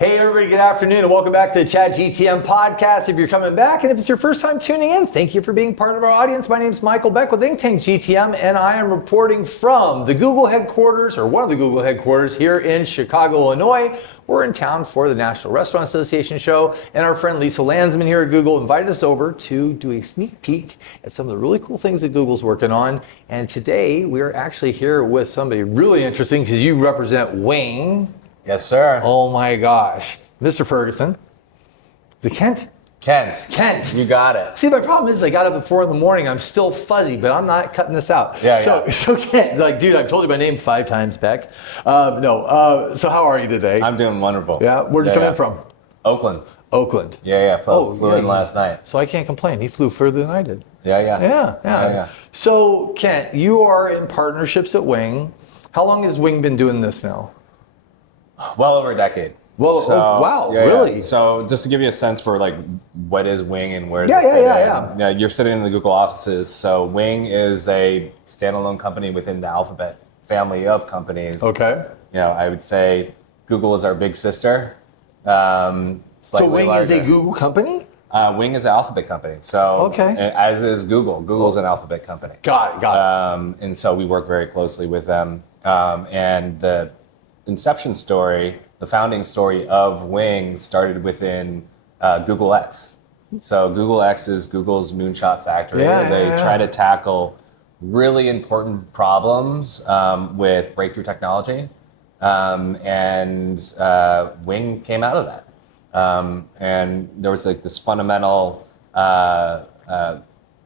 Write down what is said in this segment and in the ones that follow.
Hey everybody, good afternoon and welcome back to the Chat GTM podcast. If you're coming back and if it's your first time tuning in, thank you for being part of our audience. My name is Michael Beck with Think Tank GTM and I am reporting from the Google headquarters, or one of the Google headquarters here in Chicago, Illinois. We're in town for the National Restaurant Association show, and our friend Lisa Landsman here at Google invited us over to do a sneak peek at some of the really cool things that Google's working on. And today we're actually here with somebody really interesting because you represent Wing. Yes, sir. Oh my gosh. Mr. Ferguson. Is it Kent? Kent. You got it. See, my problem is I got up at 4 a.m. I'm still fuzzy, but I'm not cutting this out. So Kent, like, dude, I've told you my name 5 times, Beck. So how are you today? I'm doing wonderful. Yeah? Where'd you come in from? Oakland. Flew in last night. So I can't complain. He flew further than I did. Yeah. So, Kent, you are in partnerships at Wing. How long has Wing been doing this now? Well over a decade. Well, wow, really? Yeah. So just to give you a sense for like what is Wing and where does it fit in? Yeah, you're sitting in the Google offices. So Wing is a standalone company within the Alphabet family of companies. Okay. I would say Google is our big sister. So Wing larger. Is a Google company? Wing is an Alphabet company. So as is Google. Google's an Alphabet company. Got it. And so we work very closely with them. And the inception story, the founding story of Wing started within Google X. So Google X is Google's moonshot factory. They try to tackle really important problems with breakthrough technology. And Wing came out of that. And there was like this fundamental,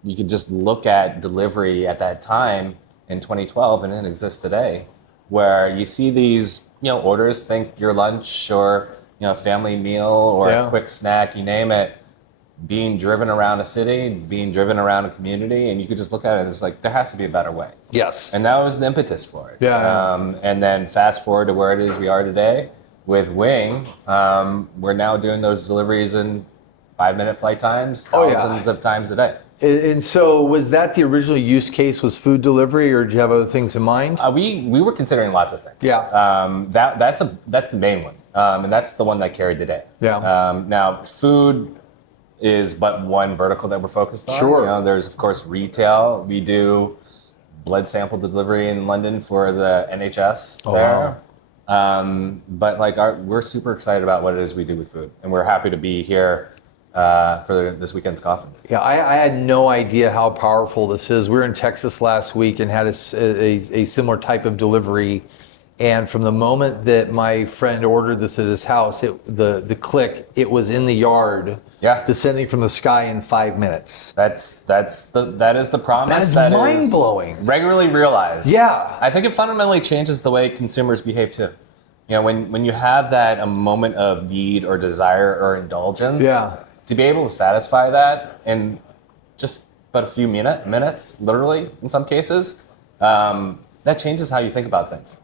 you could just look at delivery at that time in 2012 and it exists today, where you see these orders, think your lunch or a family meal or a quick snack, you name it, being driven around a city, being driven around a community, and you could just look at it and it's like, there has to be a better way. Yes. And that was the impetus for it. Yeah. And then fast forward to where it is we are today with Wing, we're now doing those deliveries in 5-minute flight times, thousands of times a day. And so was that the original use case, was food delivery, or do you have other things in mind? We were considering lots of things. Yeah. That's the main one. And that's the one that carried the day. Yeah. Now, food is but one vertical that we're focused on. Sure. There's, of course, retail. We do blood sample delivery in London for the NHS there. Wow. But we're super excited about what it is we do with food. And we're happy to be here for this weekend's conference. Yeah, I had no idea how powerful this is. We were in Texas last week and had a similar type of delivery. And from the moment that my friend ordered this at his house, the click, it was in the yard, descending from the sky in 5 minutes. That is the promise. That is mind-blowing. Regularly realized. Yeah. I think it fundamentally changes the way consumers behave too. When you have a moment of need or desire or indulgence, to be able to satisfy that in just but a few minutes, literally in some cases, that changes how you think about things.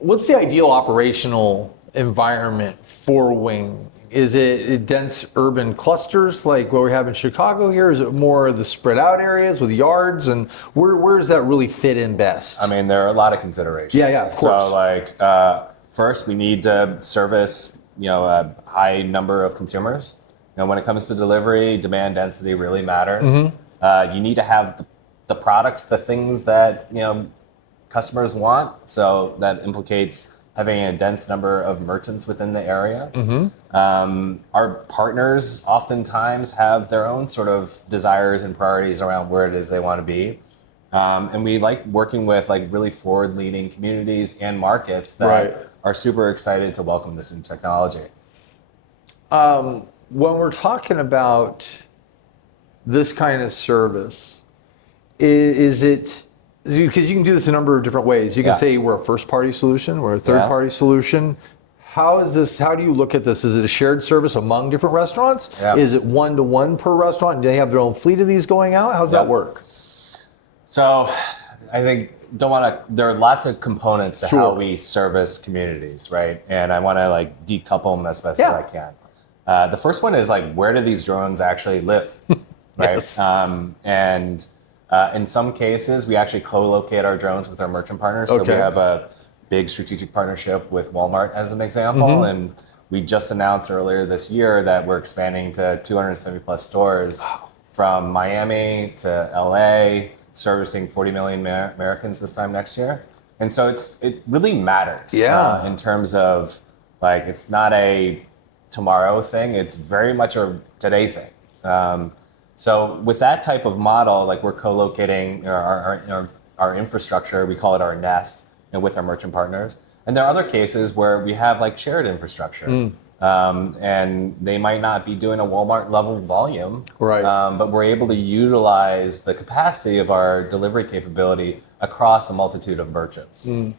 What's the ideal operational environment for Wing? Is it dense urban clusters like what we have in Chicago here? Is it more of the spread out areas with yards? And where does that really fit in best? I mean, there are a lot of considerations. Yeah, of course. So first we need to service, a high number of consumers. When it comes to delivery, demand density really matters. Mm-hmm. You need to have the products, the things that, customers want. So that implicates having a dense number of merchants within the area. Mm-hmm. Our partners oftentimes have their own sort of desires and priorities around where it is they want to be. And we like working with really forward-leaning communities and markets that are super excited to welcome this new technology. When we're talking about this kind of service, is it, because you can do this a number of different ways. You can say we're a first-party solution, we're a third-party solution. How do you look at this? Is it a shared service among different restaurants? Yeah. Is it one-to-one per restaurant? Do they have their own fleet of these going out? How does that work? So I think there are lots of components to how we service communities, right? And I want to decouple them as best as I can. The first one is where do these drones actually live, right? Yes. And in some cases, we actually co-locate our drones with our merchant partners. So we have a big strategic partnership with Walmart as an example, and we just announced earlier this year that we're expanding to 270 plus stores from Miami to LA, servicing 40 million Americans this time next year. And so it really matters in terms of like, it's not a tomorrow thing, it's very much a today thing. So with that type of model, like we're co-locating our infrastructure, we call it our nest, with our merchant partners. And there are other cases where we have like shared infrastructure, and they might not be doing a Walmart level volume, right? But we're able to utilize the capacity of our delivery capability across a multitude of merchants. And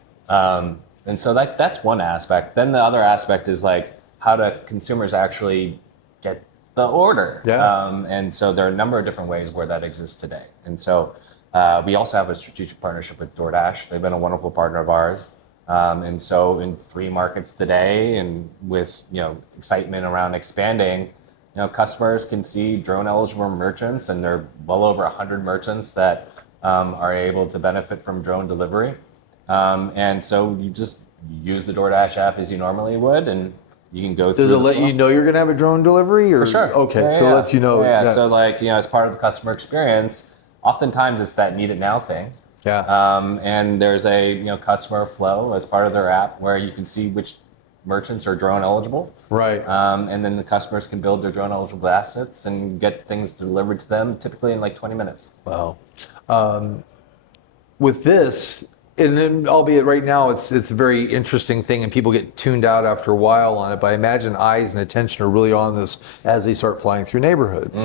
so that's one aspect. Then the other aspect is like, how do consumers actually get the order? And so there are a number of different ways where that exists today. And so we also have a strategic partnership with DoorDash. They've been a wonderful partner of ours. And so in 3 markets today, and with excitement around expanding, customers can see drone eligible merchants, and there are well over 100 merchants that are able to benefit from drone delivery. And so you just use the DoorDash app as you normally would, and you can go through. Does it let you know you're going to have a drone delivery? Or? For sure. Okay, so it lets you know. So like, as part of the customer experience, oftentimes it's that need it now thing. And there's a customer flow as part of their app where you can see which merchants are drone eligible. Right. And then the customers can build their drone eligible assets and get things delivered to them typically in like 20 minutes. Wow. With this, and then, albeit right now it's a very interesting thing and people get tuned out after a while on it, but I imagine eyes and attention are really on this as they start flying through neighborhoods.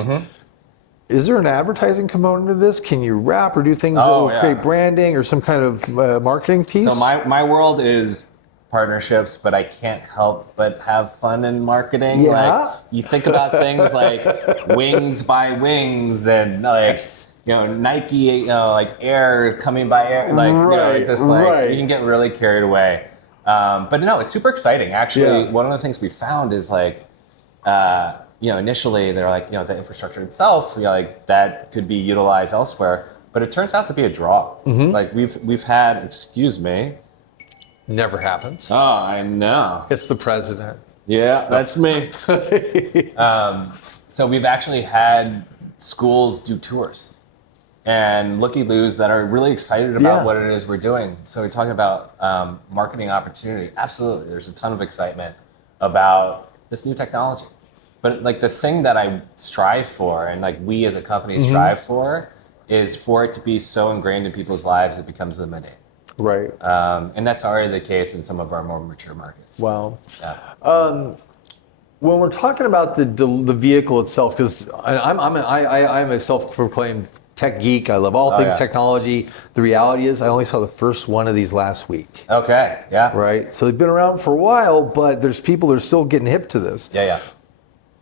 Is there an advertising component to this? Can you wrap or do things that will create branding or some kind of marketing piece? So my world is partnerships, but I can't help but have fun in marketing. Like you think about things like Wings by Wings and like Nike, like Air coming by Air, like you can get really carried away. But no, it's super exciting. Actually, one of the things we found is like. Initially they're like, the infrastructure itself, like that could be utilized elsewhere, but it turns out to be a draw. Like we've had, excuse me. Never happens. Oh, I know. It's the president. Yeah, that's me. So we've actually had schools do tours and looky-loos that are really excited about what it is we're doing. So we're talking about marketing opportunity. Absolutely, there's a ton of excitement about this new technology. But like the thing that I strive for, and like we as a company strive for, is for it to be so ingrained in people's lives it becomes the mundane. Right. And that's already the case in some of our more mature markets. Wow. When we're talking about the vehicle itself, because I'm a self-proclaimed tech geek. I love all things technology. The reality is I only saw the first one of these last week. Okay. Yeah. Right. So they've been around for a while, but there's people that are still getting hip to this. Yeah.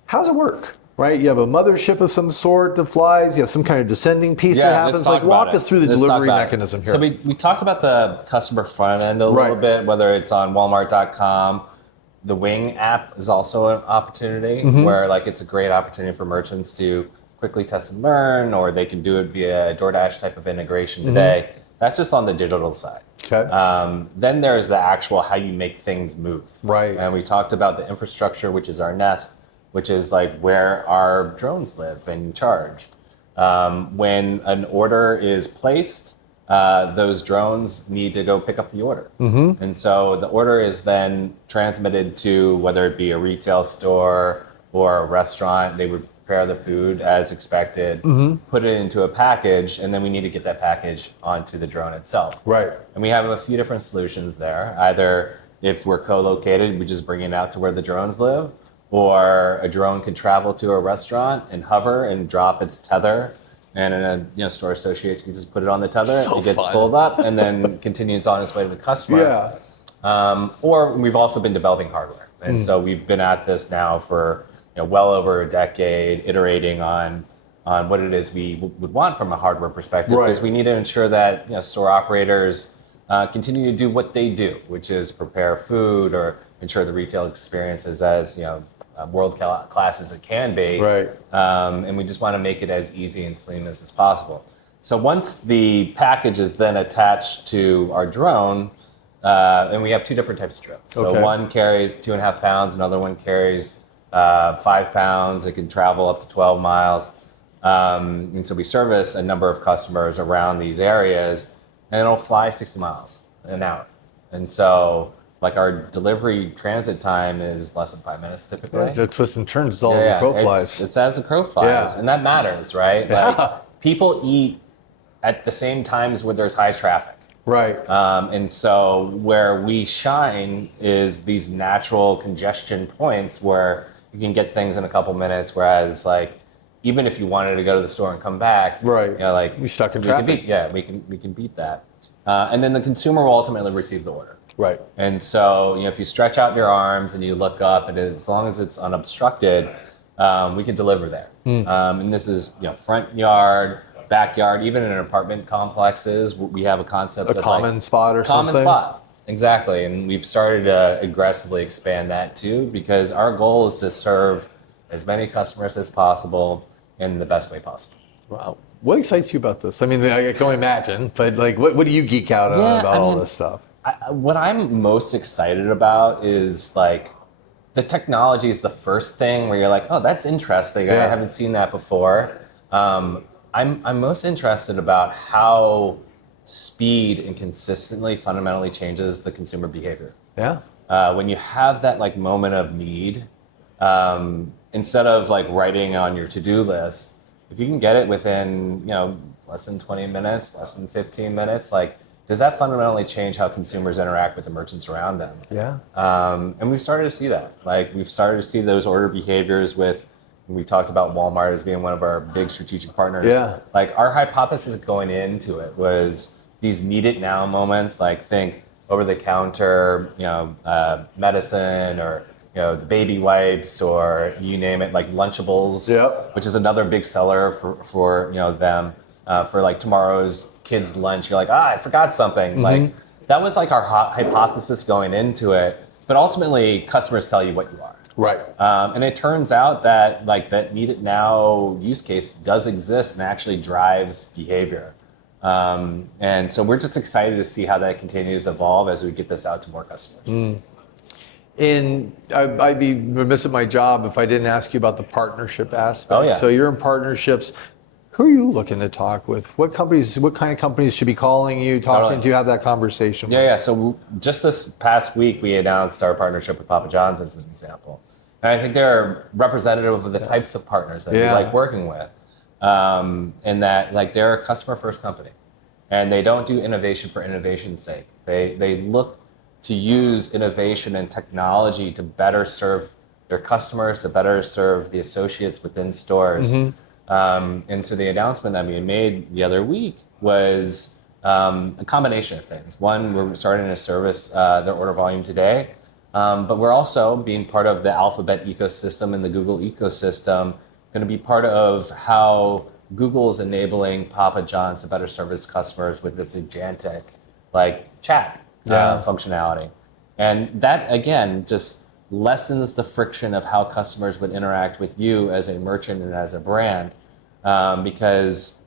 How does it work? Right, you have a mothership of some sort that flies. You have some kind of descending piece that happens. Like, walk us through the delivery mechanism here. So we talked about the customer front end a little bit, whether it's on Walmart.com. The Wing app is also an opportunity where like it's a great opportunity for merchants to quickly test and learn, or they can do it via a DoorDash type of integration today. That's just on the digital side. Okay. Then there's the actual how you make things move. Right. And we talked about the infrastructure, which is our nest, which is like where our drones live and charge. When an order is placed, those drones need to go pick up the order. And so the order is then transmitted to whether it be a retail store or a restaurant. They would prepare the food as expected, put it into a package, and then we need to get that package onto the drone itself. Right. And we have a few different solutions there. Either if we're co-located, we just bring it out to where the drones live, or a drone can travel to a restaurant and hover and drop its tether, and a store associate can just put it on the tether, it gets pulled up, and then continues on its way to the customer. Or we've also been developing hardware, and so we've been at this now for well over a decade, iterating on what it is we would want from a hardware perspective, because we need to ensure that store operators continue to do what they do, which is prepare food or ensure the retail experience is as world class as it can be. Right. And we just want to make it as easy and seamless as possible. So once the package is then attached to our drone, and we have two different types of trips. So Okay. one carries 2.5 pounds, another one carries 5 pounds. It can travel up to 12 miles. And so we service a number of customers around these areas, and it'll fly 60 miles an hour. And so like our delivery transit time is less than 5 minutes typically. The twists and turns is all the crow flies. It's as the crow flies, Yeah. and that matters, right? Yeah. Like people eat at the same times where there's high traffic. Right. And so where we shine is these natural congestion points where you can get things in a couple minutes, whereas like even if you wanted to go to the store and come back, Right. you know, like You're stuck in we can traffic. we can beat that. And then the consumer will ultimately receive the order. Right. And so, you know, if you stretch out your arms and you look up, and as long as it's unobstructed, we can deliver there. And this is, you know, front yard, backyard, even in apartment complexes, we have a concept A of common spot or common something. spot. Exactly. And we've started to aggressively expand that too, because our goal is to serve as many customers as possible in the best way possible. Wow. What excites you about this? I mean, I can only imagine, but like, what do you geek out on Yeah, about I all mean, this stuff? What I'm most excited about is like the technology is the first thing where you're like, oh, that's interesting. I Yeah. haven't seen that before. I'm most interested about how speed and consistently fundamentally changes the consumer behavior. Yeah. When you have that like moment of need, instead of like writing on your to-do list, if you can get it within, you know, less than 20 minutes, less than 15 minutes, like, does that fundamentally change how consumers interact with the merchants around them? Yeah. And we've started to see that. Like, we've started to see those order behaviors with, we talked about Walmart as being one of our big strategic partners. Yeah. Like, our hypothesis going into it was these need it now moments, like think over the counter, you know, medicine, or, you know, the baby wipes, or you name it, like Lunchables, Yep. which is another big seller for you know, them. For like tomorrow's kids' lunch, you're like, I forgot something. Like, that was like our hypothesis going into it. But ultimately, customers tell you what you are. Right. And it turns out that like that need it now use case does exist and actually drives behavior. And so we're just excited to see how that continues to evolve as we get this out to more customers. And I'd be remiss at my job if I didn't ask you about the partnership aspect. Oh, yeah. So you're in partnerships. Who are you looking to talk with? What companies? What kind of companies should be calling you, talking Totally. to you, have that conversation with? Yeah. So just this past week, we announced our partnership with Papa John's as an example. And I think they're representative of the types of partners that we Yeah. like working with. In that, like, they're a customer-first company. And they don't do innovation for innovation's sake. They look to use innovation and technology to better serve their customers, to better serve the associates within stores. And so the announcement that we made the other week was a combination of things. One, we're starting to service their order volume today, but we're also being part of the Alphabet ecosystem and the Google ecosystem, going to be part of how Google is enabling Papa John's to better service customers with this agentic like chat functionality. And that, again, just lessens the friction of how customers would interact with you as a merchant and as a brand. Because,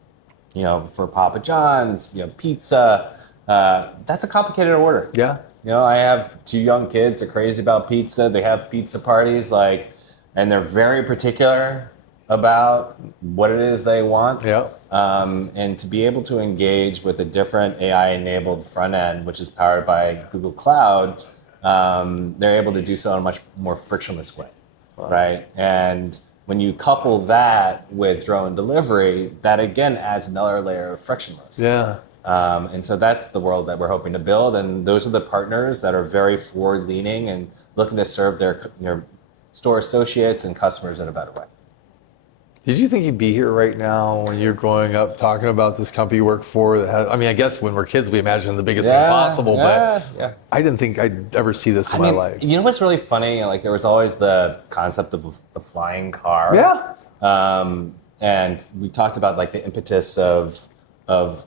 you know, for Papa John's, you know, pizza, that's a complicated order. Yeah. You know, I have 2 young kids, they're crazy about pizza. They have pizza parties, like, and they're very particular about what it is they want. Yeah. And to be able to engage with a different AI-enabled front end, which is powered by Google Cloud, they're able to do so in a much more frictionless way, right? And when you couple that with drone delivery, that again adds another layer of frictionless. Yeah. And so that's the world that we're hoping to build, and those are the partners that are very forward-leaning and looking to serve their store associates and customers in a better way. Did you think you'd be here right now when you're growing up talking about this company you work for? That has, I mean, I guess when we're kids, we imagine the biggest thing possible, but I didn't think I'd ever see this in my life. You know what's really funny? Like, there was always the concept of the flying car. Yeah. And we talked about like the impetus of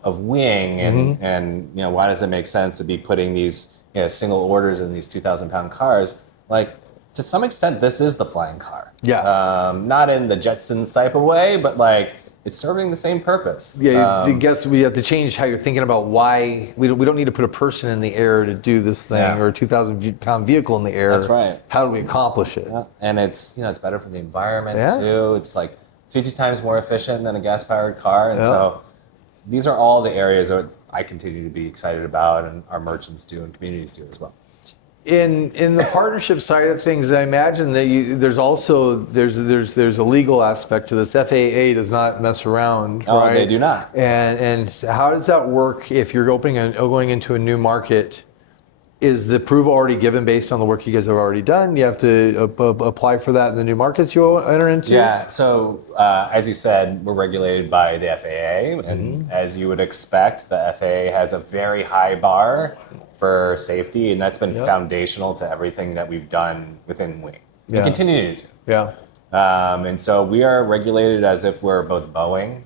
wing and you know, why does it make sense to be putting these, you know, single orders in these 2,000-pound cars? Like, to some extent, this is the flying car. Yeah. Not in the Jetsons type of way, but like it's serving the same purpose. Yeah, I guess we have to change how you're thinking about why we don't need to put a person in the air to do this thing, or a 2,000-pound vehicle in the air. That's right. How do we accomplish it? Yeah. And it's it's better for the environment Yeah. too. It's like 50 times more efficient than a gas-powered car, and so these are all the areas that I continue to be excited about, and our merchants do, and communities do as well. In the partnership side of things, I imagine that there's also there's a legal aspect to this. FAA does not mess around, Oh, right? they do not. And how does that work if you're going into a new market? Is the approval already given based on the work you guys have already done? You have to apply for that in the new markets you enter into? Yeah, so as you said, we're regulated by the FAA, and as you would expect, the FAA has a very high bar for safety, and that's been foundational to everything that we've done within Wing. We continue to. Yeah. And so we are regulated as if we're both Boeing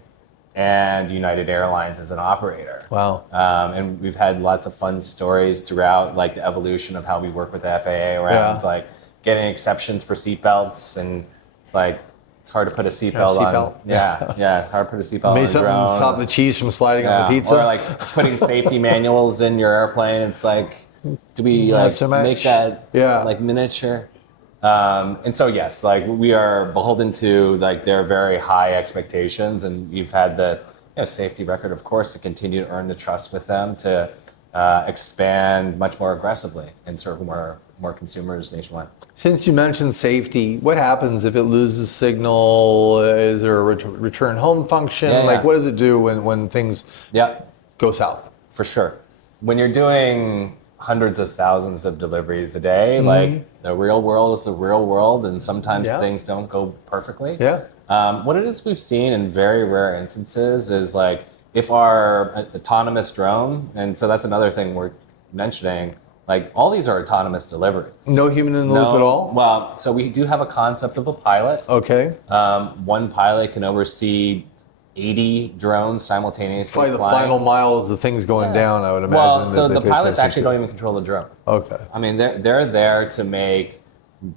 and United Airlines as an operator. Wow. And we've had lots of fun stories throughout, like the evolution of how we work with the FAA around like getting exceptions for seatbelts, and it's like it's hard to put a seatbelt on. Hard to put a seatbelt on a drone. Stop the cheese from sliding on the pizza. Or like putting safety manuals in your airplane. It's like, do we like so much. make that like miniature? And so yes, like we are beholden to like their very high expectations, and we've had the safety record, of course, to continue to earn the trust with them to expand much more aggressively and serve more consumers nationwide. Since you mentioned safety, what happens if it loses signal? Is there a return home function? What does it do when things go south? For sure. When you're doing hundreds of thousands of deliveries a day, like the real world is the real world, and sometimes things don't go perfectly. What it is we've seen in very rare instances is like if our autonomous drone, and so that's another thing we're mentioning, like all these are autonomous deliveries. No human in the loop at all? Well, so we do have a concept of a pilot. Okay. One pilot can oversee 80 drones simultaneously Probably the flying. final mile is the things going down, I would imagine. Well, so the pilots actually don't even control the drone. Okay. I mean, they're there to make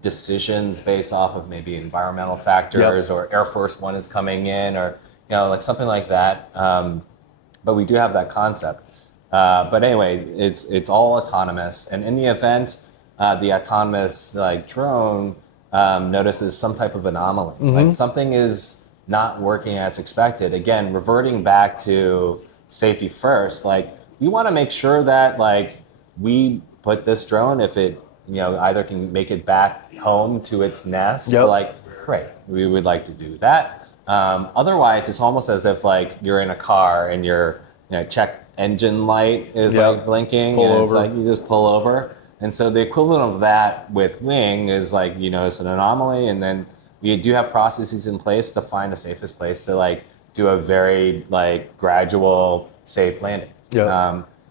decisions based off of maybe environmental factors or Air Force One is coming in, or like something like that. But we do have that concept. But anyway, it's all autonomous, and in the event the autonomous like drone notices some type of anomaly, like something is not working as expected. Again, reverting back to safety first, like we want to make sure that like we put this drone, if it either can make it back home to its nest, like great, we would like to do that. Otherwise, it's almost as if like you're in a car and your check engine light is like blinking, it's like you just pull over. And so the equivalent of that with Wing is like it's an anomaly, and then we do have processes in place to find the safest place to like do a very like gradual safe landing.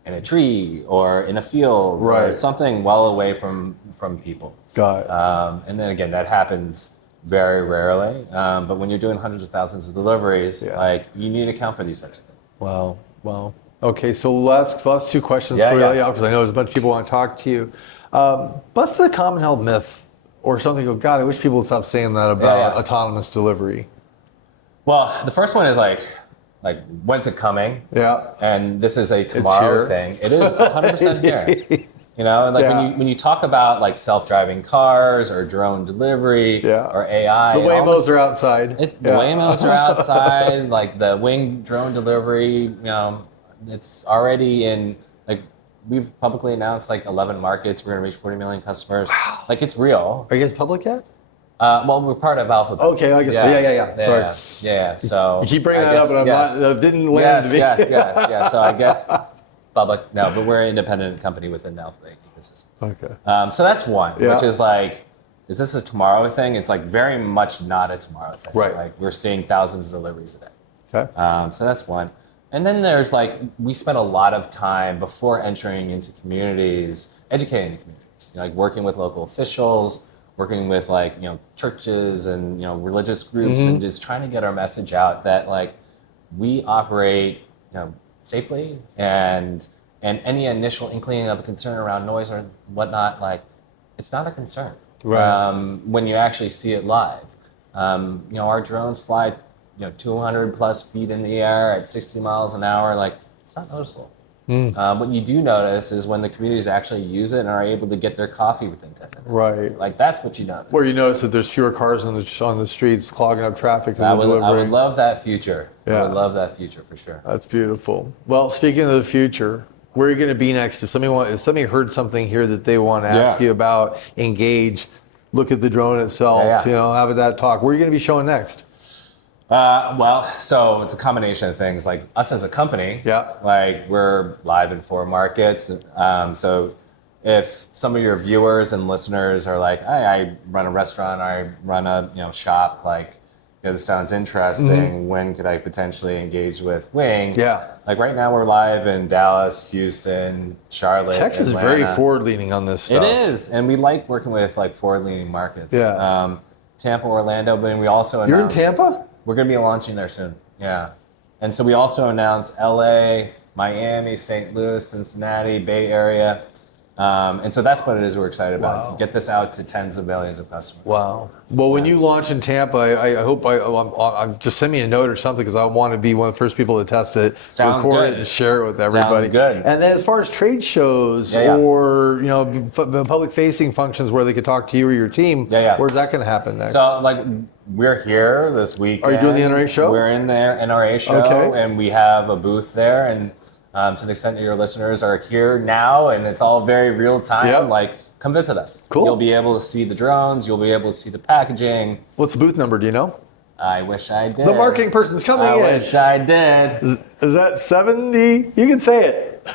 In a tree or in a field or something well away from people. Got it. And then again, that happens very rarely. But when you're doing hundreds of thousands of deliveries, like you need to account for these types of things. Wow. Okay, so last two questions for you, because I know there's a bunch of people want to talk to you. What's the common held myth or something? Oh God, I wish people would stop saying that about autonomous delivery. Well, the first one is like when's it coming? Yeah. And this is a tomorrow thing. It is 100% here. And like when you talk about like self-driving cars or drone delivery or AI, the Waymos are outside. The Waymos are outside. Like the Wing drone delivery, it's already in like we've publicly announced like 11 markets. We're gonna reach 40 million customers. Wow. Like it's real. Are you guys public yet? Well, we're part of Alphabet. Okay, I guess so. Sorry. Yeah. So you keep bringing that up, but I didn't land. Yes. So I guess public. No, but we're an independent company within the Alphabet ecosystem. Okay. So that's one, which is like, is this a tomorrow thing? It's like very much not a tomorrow thing. Right. Like we're seeing thousands of deliveries a day. Okay. So that's one. And then there's like, we spent a lot of time before entering into communities, educating the communities, like working with local officials, working with like, churches and, religious groups and just trying to get our message out that like we operate, safely and any initial inkling of a concern around noise or whatnot, like it's not a concern. Right. When you actually see it live. Our drones fly, 200 plus feet in the air at 60 miles an hour, like it's not noticeable. What you do notice is when the communities actually use it and are able to get their coffee within 10 minutes. Right. Like that's what you notice. Where you notice that there's fewer cars on the streets clogging up traffic. I would love that future. Yeah. I would love that future for sure. That's beautiful. Well, speaking of the future, where are you going to be next? If somebody heard something here that they want to ask you about, engage, look at the drone itself, have that talk. Where are you going to be showing next? So it's a combination of things. Like us as a company, like we're live in 4 markets. So if some of your viewers and listeners are like, I run a restaurant, I run a shop, like this sounds interesting. When could I potentially engage with Wing? Yeah. Like right now we're live in Dallas, Houston, Charlotte, Texas Atlanta. is very forward-leaning on this stuff. It is, and we like working with like forward-leaning markets. Yeah. Tampa, Orlando, but we also announced... You're in Tampa? We're going to be launching there soon, yeah. And so we also announced LA, Miami, St. Louis, Cincinnati, Bay Area. And so that's what it is we're excited about. Get this out to tens of millions of customers. Wow. Well, when you launch in Tampa, I hope I'm just send me a note or something because I want to be one of the first people to test it, record it, and share it with everybody. Sounds good. And then as far as trade shows or public-facing functions where they could talk to you or your team, where's that going to happen next? So like we're here this weekend. Are you doing the NRA show? We're in there NRA show, and we have a booth there. And to the extent that your listeners are here now, and it's all very real time, like come visit us. Cool. You'll be able to see the drones. You'll be able to see the packaging. What's the booth number? Do you know? I wish I did. The marketing person's coming in. I wish I did. Is that 70? You can say it.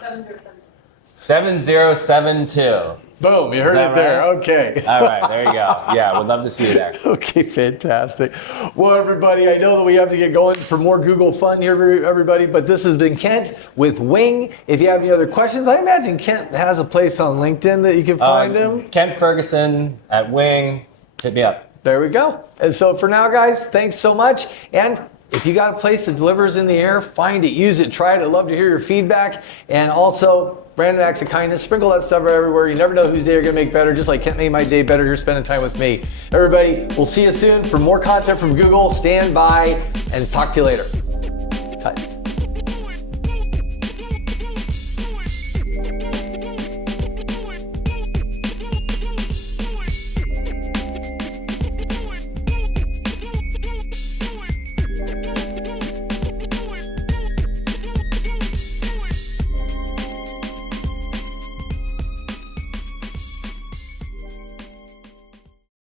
7072. Boom, you heard it there. Right? Okay. All right, there you go. Yeah, we'd love to see you there. Okay, fantastic. Well, everybody, I know that we have to get going for more Google fun here, everybody, but this has been Kent with Wing. If you have any other questions, I imagine Kent has a place on LinkedIn that you can find him. Kent Ferguson at Wing. Hit me up. There we go. And so for now, guys, thanks so much. And if you got a place that delivers in the air, find it, use it, try it. I'd love to hear your feedback. And also, random acts of kindness, sprinkle that stuff everywhere. You never know whose day you're going to make better, just like Kent made my day better here spending time with me. Everybody, we'll see you soon for more content from Google. Stand by and talk to you later.